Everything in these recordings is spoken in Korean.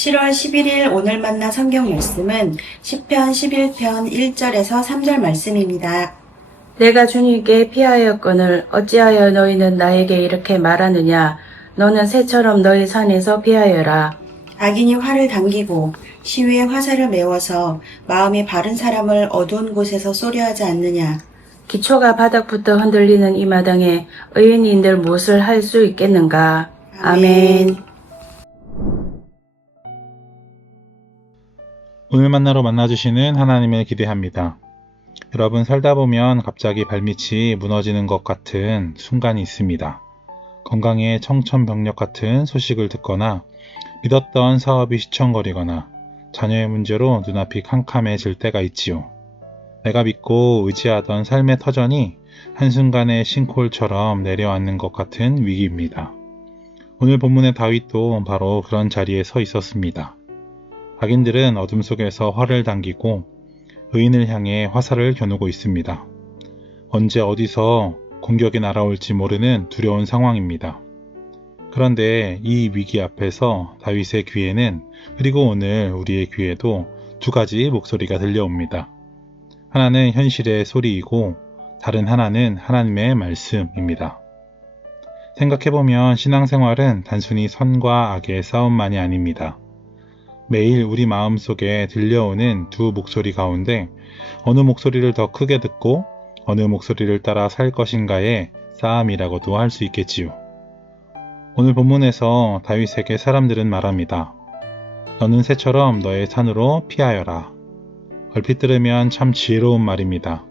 7월 11일 오늘 만난 성경 말씀은 시편 11편 1절에서 3절 말씀입니다. 내가 주님께 피하였거늘 어찌하여 너희는 나에게 이렇게 말하느냐. 너는 새처럼 너희 산에서 피하여라. 악인이 활을 당기고 시위에 화살을 메워서 마음이 바른 사람을 어두운 곳에서 쏘려 하지 않느냐. 기초가 바닥부터 흔들리는 이 마당에 의인인들 무엇을 할 수 있겠는가. 아멘. 오늘 만나러 만나주시는 하나님을 기대합니다. 여러분, 살다 보면 갑자기 발밑이 무너지는 것 같은 순간이 있습니다. 건강에 청천벽력 같은 소식을 듣거나 믿었던 사업이 시청거리거나 자녀의 문제로 눈앞이 캄캄해질 때가 있지요. 내가 믿고 의지하던 삶의 터전이 한순간에 싱크홀처럼 내려앉는 것 같은 위기입니다. 오늘 본문의 다윗도 바로 그런 자리에 서 있었습니다. 악인들은 어둠 속에서 활을 당기고 의인을 향해 화살을 겨누고 있습니다. 언제 어디서 공격이 날아올지 모르는 두려운 상황입니다. 그런데 이 위기 앞에서 다윗의 귀에는, 그리고 오늘 우리의 귀에도 두 가지 목소리가 들려옵니다. 하나는 현실의 소리이고 다른 하나는 하나님의 말씀입니다. 생각해보면 신앙생활은 단순히 선과 악의 싸움만이 아닙니다. 매일 우리 마음속에 들려오는 두 목소리 가운데 어느 목소리를 더 크게 듣고 어느 목소리를 따라 살 것인가의 싸움이라고도 할 수 있겠지요. 오늘 본문에서 다윗에게 사람들은 말합니다. 너는 새처럼 너의 산으로 피하여라. 얼핏 들으면 참 지혜로운 말입니다.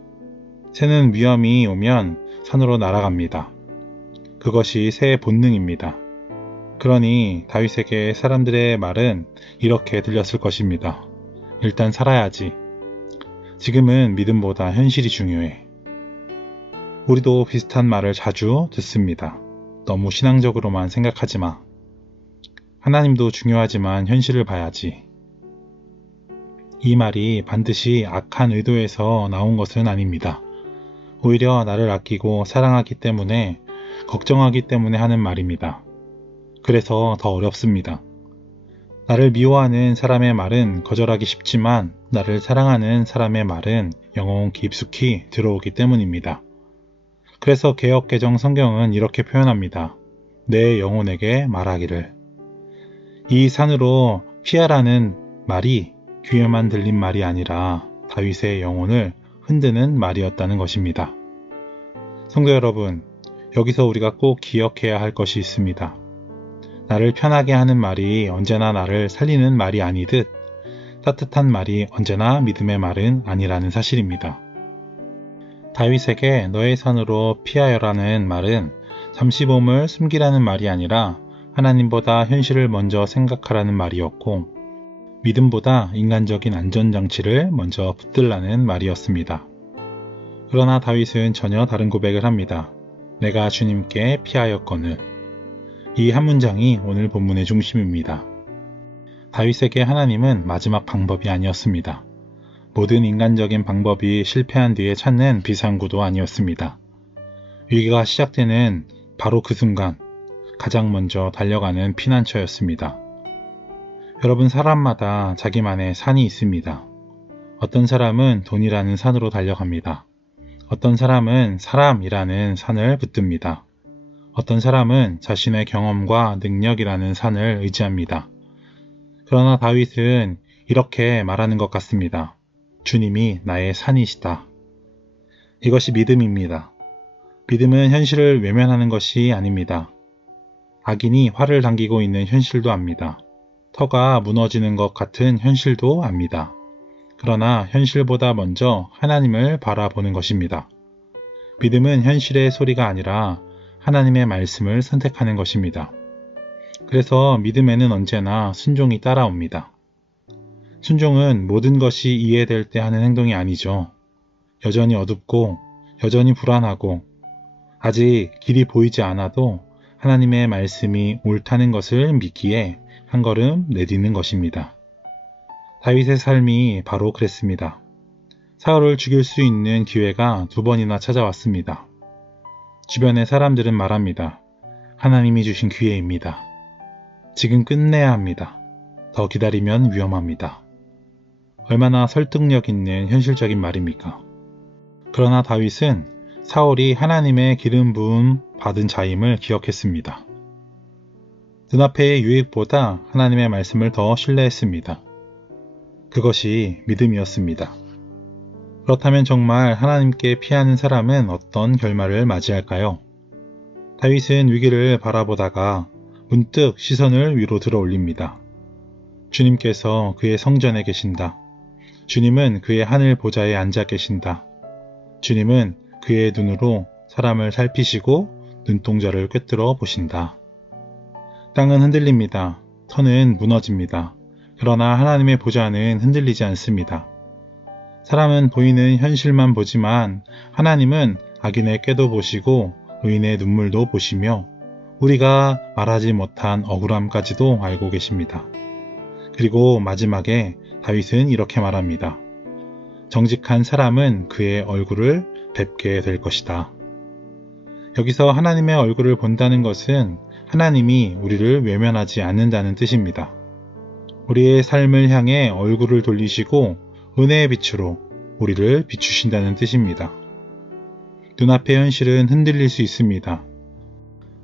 새는 위험이 오면 산으로 날아갑니다. 그것이 새의 본능입니다. 그러니 다윗에게 사람들의 말은 이렇게 들렸을 것입니다. 일단 살아야지. 지금은 믿음보다 현실이 중요해. 우리도 비슷한 말을 자주 듣습니다. 너무 신앙적으로만 생각하지 마. 하나님도 중요하지만 현실을 봐야지. 이 말이 반드시 악한 의도에서 나온 것은 아닙니다. 오히려 나를 아끼고 사랑하기 때문에, 걱정하기 때문에 하는 말입니다. 그래서 더 어렵습니다. 나를 미워하는 사람의 말은 거절하기 쉽지만 나를 사랑하는 사람의 말은 영혼 깊숙이 들어오기 때문입니다. 그래서 개역개정 성경은 이렇게 표현합니다. 내 영혼에게 말하기를. 이 산으로 피하라는 말이 귀에만 들린 말이 아니라 다윗의 영혼을 흔드는 말이었다는 것입니다. 성도 여러분, 여기서 우리가 꼭 기억해야 할 것이 있습니다. 나를 편하게 하는 말이 언제나 나를 살리는 말이 아니듯 따뜻한 말이 언제나 믿음의 말은 아니라는 사실입니다. 다윗에게 너의 산으로 피하여라는 말은 잠시 몸을 숨기라는 말이 아니라 하나님보다 현실을 먼저 생각하라는 말이었고, 믿음보다 인간적인 안전장치를 먼저 붙들라는 말이었습니다. 그러나 다윗은 전혀 다른 고백을 합니다. 내가 주님께 피하였거늘. 이 한 문장이 오늘 본문의 중심입니다. 다윗에게 하나님은 마지막 방법이 아니었습니다. 모든 인간적인 방법이 실패한 뒤에 찾는 비상구도 아니었습니다. 위기가 시작되는 바로 그 순간 가장 먼저 달려가는 피난처였습니다. 여러분, 사람마다 자기만의 산이 있습니다. 어떤 사람은 돈이라는 산으로 달려갑니다. 어떤 사람은 사람이라는 산을 붙듭니다. 어떤 사람은 자신의 경험과 능력이라는 산을 의지합니다. 그러나 다윗은 이렇게 말하는 것 같습니다. 주님이 나의 산이시다. 이것이 믿음입니다. 믿음은 현실을 외면하는 것이 아닙니다. 악인이 활을 당기고 있는 현실도 압니다. 터가 무너지는 것 같은 현실도 압니다. 그러나 현실보다 먼저 하나님을 바라보는 것입니다. 믿음은 현실의 소리가 아니라 하나님의 말씀을 선택하는 것입니다. 그래서 믿음에는 언제나 순종이 따라옵니다. 순종은 모든 것이 이해될 때 하는 행동이 아니죠. 여전히 어둡고 여전히 불안하고 아직 길이 보이지 않아도 하나님의 말씀이 옳다는 것을 믿기에 한 걸음 내딛는 것입니다. 다윗의 삶이 바로 그랬습니다. 사울을 죽일 수 있는 기회가 2번이나 찾아왔습니다. 주변의 사람들은 말합니다. 하나님이 주신 기회입니다. 지금 끝내야 합니다. 더 기다리면 위험합니다. 얼마나 설득력 있는 현실적인 말입니까? 그러나 다윗은 사울이 하나님의 기름 부음 받은 자임을 기억했습니다. 눈앞의 유익보다 하나님의 말씀을 더 신뢰했습니다. 그것이 믿음이었습니다. 그렇다면 정말 하나님께 피하는 사람은 어떤 결말을 맞이할까요? 다윗은 위기를 바라보다가 문득 시선을 위로 들어 올립니다. 주님께서 그의 성전에 계신다. 주님은 그의 하늘 보좌에 앉아 계신다. 주님은 그의 눈으로 사람을 살피시고 눈동자를 꿰뚫어 보신다. 땅은 흔들립니다. 터는 무너집니다. 그러나 하나님의 보좌는 흔들리지 않습니다. 사람은 보이는 현실만 보지만 하나님은 악인의 꾀도 보시고 의인의 눈물도 보시며 우리가 말하지 못한 억울함까지도 알고 계십니다. 그리고 마지막에 다윗은 이렇게 말합니다. 정직한 사람은 그의 얼굴을 뵙게 될 것이다. 여기서 하나님의 얼굴을 본다는 것은 하나님이 우리를 외면하지 않는다는 뜻입니다. 우리의 삶을 향해 얼굴을 돌리시고 은혜의 빛으로 우리를 비추신다는 뜻입니다. 눈앞의 현실은 흔들릴 수 있습니다.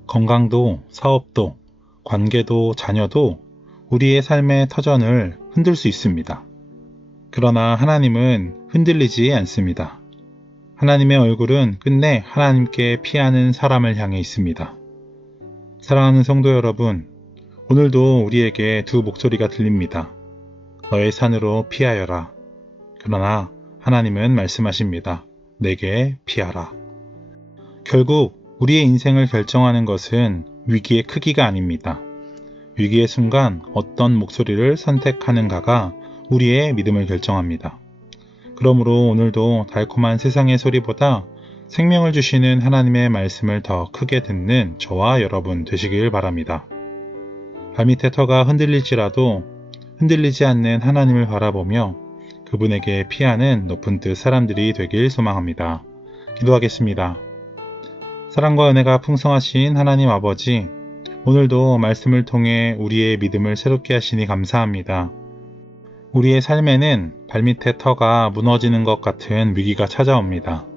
건강도, 사업도, 관계도, 자녀도 우리의 삶의 터전을 흔들 수 있습니다. 그러나 하나님은 흔들리지 않습니다. 하나님의 얼굴은 끝내 하나님께 피하는 사람을 향해 있습니다. 사랑하는 성도 여러분, 오늘도 우리에게 두 목소리가 들립니다. 너의 산으로 피하여라. 그러나 하나님은 말씀하십니다. 내게 피하라. 결국 우리의 인생을 결정하는 것은 위기의 크기가 아닙니다. 위기의 순간 어떤 목소리를 선택하는가가 우리의 믿음을 결정합니다. 그러므로 오늘도 달콤한 세상의 소리보다 생명을 주시는 하나님의 말씀을 더 크게 듣는 저와 여러분 되시길 바랍니다. 발밑의 터가 흔들릴지라도 흔들리지 않는 하나님을 바라보며 그분에게 피하는 높은 뜻 사람들이 되길 소망합니다. 기도하겠습니다. 사랑과 은혜가 풍성하신 하나님 아버지, 오늘도 말씀을 통해 우리의 믿음을 새롭게 하시니 감사합니다. 우리의 삶에는 발밑의 터가 무너지는 것 같은 위기가 찾아옵니다.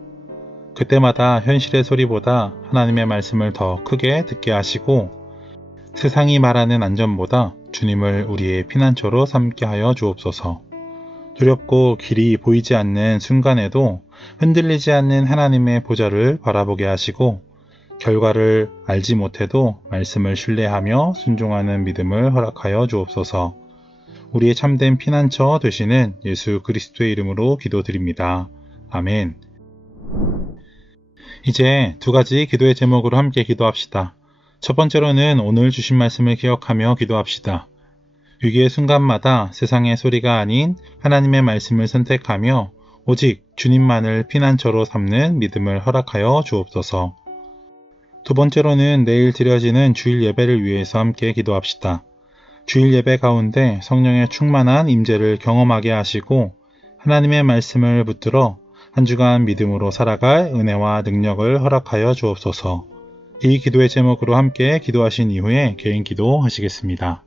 그때마다 현실의 소리보다 하나님의 말씀을 더 크게 듣게 하시고 세상이 말하는 안전보다 주님을 우리의 피난처로 삼게 하여 주옵소서. 두렵고 길이 보이지 않는 순간에도 흔들리지 않는 하나님의 보좌를 바라보게 하시고 결과를 알지 못해도 말씀을 신뢰하며 순종하는 믿음을 허락하여 주옵소서. 우리의 참된 피난처 되시는 예수 그리스도의 이름으로 기도드립니다. 아멘. 이제 두 가지 기도의 제목으로 함께 기도합시다. 첫 번째로는 오늘 주신 말씀을 기억하며 기도합시다. 위기의 순간마다 세상의 소리가 아닌 하나님의 말씀을 선택하며 오직 주님만을 피난처로 삼는 믿음을 허락하여 주옵소서. 두 번째로는 내일 드려지는 주일 예배를 위해서 함께 기도합시다. 주일 예배 가운데 성령의 충만한 임재를 경험하게 하시고 하나님의 말씀을 붙들어 한 주간 믿음으로 살아갈 은혜와 능력을 허락하여 주옵소서. 이 기도의 제목으로 함께 기도하신 이후에 개인 기도 하시겠습니다.